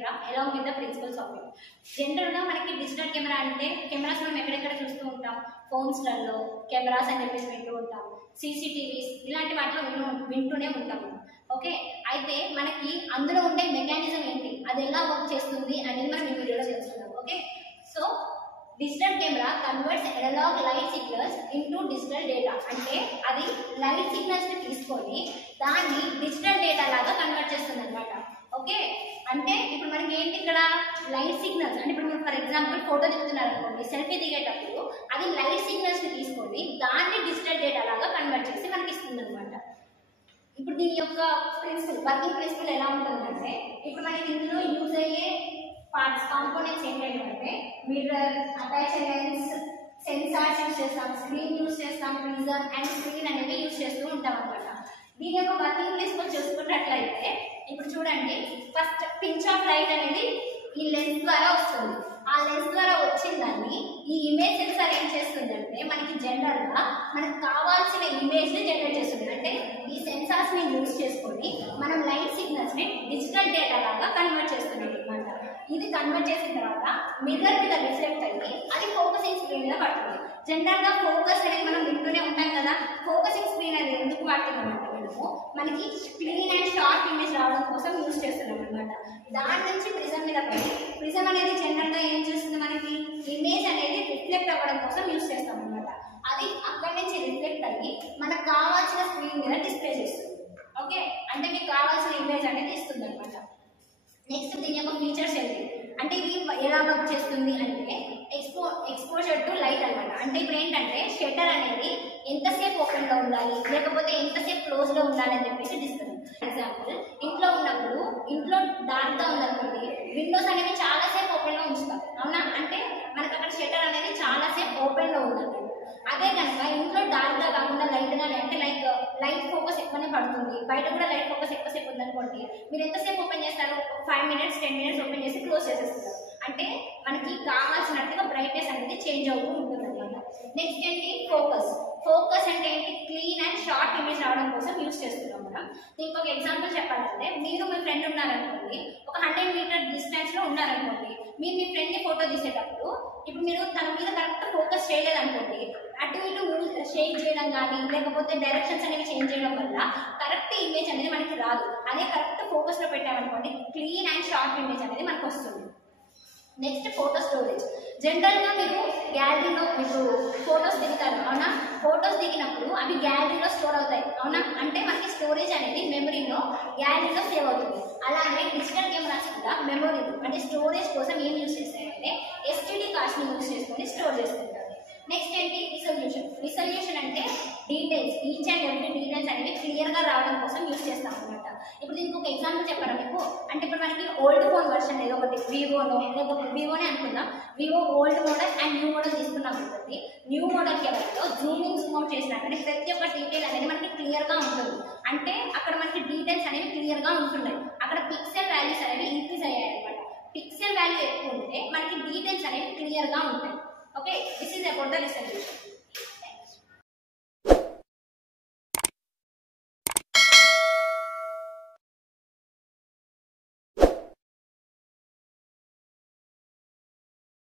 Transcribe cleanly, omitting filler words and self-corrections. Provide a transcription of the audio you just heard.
Camera along with the principles of it. జనరల్గా మనకి digital camera అంటే కెమెరాస్ మనం ఎక్కడెక్కడ చూస్తూ ఉంటాం, ఫోన్స్లలో కెమెరాస్ అని చెప్పేసి వింటూ ఉంటాం, సీసీటీవీస్ ఇలాంటి వాటిలో వింటూనే ఉంటాం. ఓకే, అయితే మనకి అందులో ఉండే మెకానిజం ఏంటి, అది ఎలా వర్క్ చేస్తుంది అనేది మనం ఈ వీడియోలో తెలుసుకుందాం. Okay, so digital camera converts analog light signals into digital data. అంటే అది లైట్ సిగ్నల్స్ని తీసుకొని దాన్ని డిజిటల్ డేటా లాగా కన్వర్ట్ చేస్తుంది అనమాట. ఓకే, అంటే ఇప్పుడు మనకి ఏంటి ఇక్కడ లైట్ సిగ్నల్స్ అంటే ఇప్పుడు మీరు ఫర్ ఎగ్జాంపుల్ ఫోటో దిగుతున్నారు అనుకోండి, సెల్ఫీ దిగేటప్పుడు అది లైట్ సిగ్నల్స్ని తీసుకొని దాన్ని డిజిటల్ డేటా లాగా కన్వర్ట్ చేసి మనకి ఇస్తుంది అనమాట. ఇప్పుడు దీని యొక్క ప్రిన్సిపల్, వర్కింగ్ ప్రిన్సిపల్ ఎలా ఉంటుందంటే ఇప్పుడు మనకి ఇందులో యూజ్ అయ్యే పార్ట్స్ కాంపోనెంట్స్ ఏంటంటే mirror, attach lens, sensors use చేస్తాం, స్క్రీన్ యూజ్ చేస్తాం, ప్రిజం అండ్ స్క్రీన్ అనేవి యూజ్ చేస్తూ ఉంటాం అనమాట. దీని యొక్క వర్కింగ్ ప్రిన్సిపల్ చూసుకున్నట్లయితే ఇప్పుడు చూడండి, ఫస్ట్ పించ్ ఆఫ్ లైట్ అనేది ఈ లెన్స్ ద్వారా వస్తుంది. ఆ లెన్స్ ద్వారా వచ్చిందని ఈ ఇమేజ్ సెన్సార్ ఏం చేస్తుందంటే మనకి జనరల్ గా మనకు కావాల్సిన ఇమేజ్ ని జనరేట్ చేస్తుంది. అంటే ఈ సెన్సార్స్ ని యూజ్ చేసుకొని మనం లైట్ సిగ్నల్స్ ని డిజిటల్ డేటా లాగా కన్వర్ట్ చేస్తున్నాం అనమాట. ఇది కన్వర్ట్ చేసిన తర్వాత మిర్రర్ మీద రిఫ్లెక్ట్ అయ్యి అది ఫోకసింగ్ స్క్రీన్ మీద పడుతుంది. జనరల్ గా ఫోకస్ అనేది మనం వింటూనే ఉంటాం కదా, ఫోకసింగ్ స్క్రీన్ అనేది ఎందుకు వాడుతున్నామంటే మనకి క్లీన్ అండ్ షార్ప్ ఇమేజ్ రావడం కోసం యూజ్ చేస్తున్నాం అనమాట. దాని నుంచి ప్రిజం మీద పడి, ప్రిజం అనేది జనరల్ గా ఏం చేస్తుంది మనకి ఇమేజ్ అనేది రిఫ్లెక్ట్ అవ్వడం కోసం యూజ్ చేస్తాం అనమాట. అది అక్కడి నుంచి రిఫ్లెక్ట్ అయ్యి మనకు కావాల్సిన స్క్రీన్ మీద డిస్ప్లే చేస్తుంది. ఓకే, అంటే మీకు కావాల్సిన ఇమేజ్ అనేది ఇస్తుంది అనమాట. నెక్స్ట్ దీని యొక్క ఫీచర్స్ ఏంటి అంటే ఇది ఎలా వర్క్ చేస్తుంది అంటే ఎక్స్పోజర్ టు లైట్ అనమాట. అంటే ఇప్పుడు ఏంటంటే షట్టర్ అనేది ఎంతసేపు ఓపెన్ లో ఉండాలి లేకపోతే ఎంతసేపు క్లోజ్ లో ఉండాలి అని చెప్పేసి డిస్కస్. ఎగ్జాంపుల్, ఇంట్లో ఉన్నప్పుడు ఇంట్లో డార్క్ గా ఉందనుకోండి, విండోస్ అనేవి చాలాసేపు ఓపెన్ లో ఉంచుతాం, అవునా? అంటే మనకు అక్కడ షట్టర్ అనేది చాలాసేపు ఓపెన్ లో ఉందన్నమాట. అదే కనుక ఇంట్లో డార్క్ గా కాకుండా లైట్ గానే అంటే లైట్ ఫోకస్ ఎక్కువనే పడుతుంది, బయట కూడా లైట్ ఫోకస్ ఎక్కువసేపు ఉందనుకోండి, మీరు ఎంతసేపు ఓపెన్ చేస్తారు, 5 minutes 10 minutes ఓపెన్ చేసి క్లోజ్ చేసేస్తారు. అంటే మనకి కావాల్సినట్టుగా బ్రైట్నెస్ అనేది చేంజ్ అవుతూ ఉంటుంది అనమాట. నెక్స్ట్ ఏంటి ఫోకస్. ఫోకస్ అంటే ఏంటి, క్లీన్ అండ్ షార్ట్ ఇమేజ్ రావడం కోసం యూజ్ చేస్తున్నాం మనం. దీనికి ఒక ఎగ్జాంపుల్ చెప్పాలంటే మీరు మీ ఫ్రెండ్ ఉన్నారనుకోండి, ఒక 100 meter డిస్టెన్స్ లో ఉన్నారనుకోండి, మీరు మీ ఫ్రెండ్ ని ఫోటో తీసేటప్పుడు ఇప్పుడు మీరు తన మీద కరెక్ట్ ఫోకస్ చేయలేదనుకోండి, అటు ఇటు షేక్ చేయడం కానీ లేకపోతే డైరెక్షన్స్ అనేవి చేంజ్ చేయడం వల్ల కరెక్ట్ ఇమేజ్ అనేది మనకి రాదు. అదే కరెక్ట్ ఫోకస్ లో పెట్టామనుకోండి క్లీన్ అండ్ షార్ప్ ఇమేజ్ అనేది మనకు వస్తుంది. Next photo storage. జనరల్ గా మీరు గ్యాలరీలో మీరు ఫొటోస్ దిగుతారు, అవునా? ఫొటోస్ దిగినప్పుడు అవి గ్యాలరీలో స్టోర్ అవుతాయి, అవునా? అంటే మనకి స్టోరేజ్ అనేది మెమరీలో గ్యాలరీలో సేవ్ అవుతుంది. అలాగే డిజిటల్ కెమెరాస్ కూడా మెమరీ అంటే స్టోరేజ్ కోసం ఏం యూజ్ చేస్తారంటే ఎస్టీడీ కార్డ్స్ ని యూజ్ చేసుకొని స్టోర్ చేస్తుంటారు. నెక్స్ట్ ఏంటి రిజల్యూషన్. రిజల్యూషన్ అంటే details, each and every details అనేవి క్లియర్ గా రావడం కోసం యూజ్ చేస్తాం అనమాట. ఇప్పుడు దీనికి ఒక ఎగ్జాంపుల్ చెప్పాను మీకు, అంటే ఇప్పుడు మనకి ఓల్డ్ ఫోన్ వర్షన్ ఏదో ఒకటి వివోనో లేకపోతే వివోనే అనుకుందాం, Vivo old model and new model తీసుకున్నాం అనుకోండి, న్యూ మోడల్ కెమెరాలో జూమింగ్ జూమ్ అవుట్ చేసినా కానీ ప్రతి ఒక్క డీటెయిల్ అనేది మనకి క్లియర్ గా ఉంటుంది. అంటే అక్కడ మనకి డీటెయిల్స్ అనేవి క్లియర్ గా ఉంటున్నాయి, అక్కడ పిక్సెల్ వాల్యూస్ అనేవి ఇంక్రీజ్ అయ్యాయి అనమాట. పిక్సెల్ వాల్యూ ఎక్కువ ఉంటే మనకి డీటెయిల్స్ అనేవి క్లియర్ గా ఉంటాయి. Okay, this is about the resolution.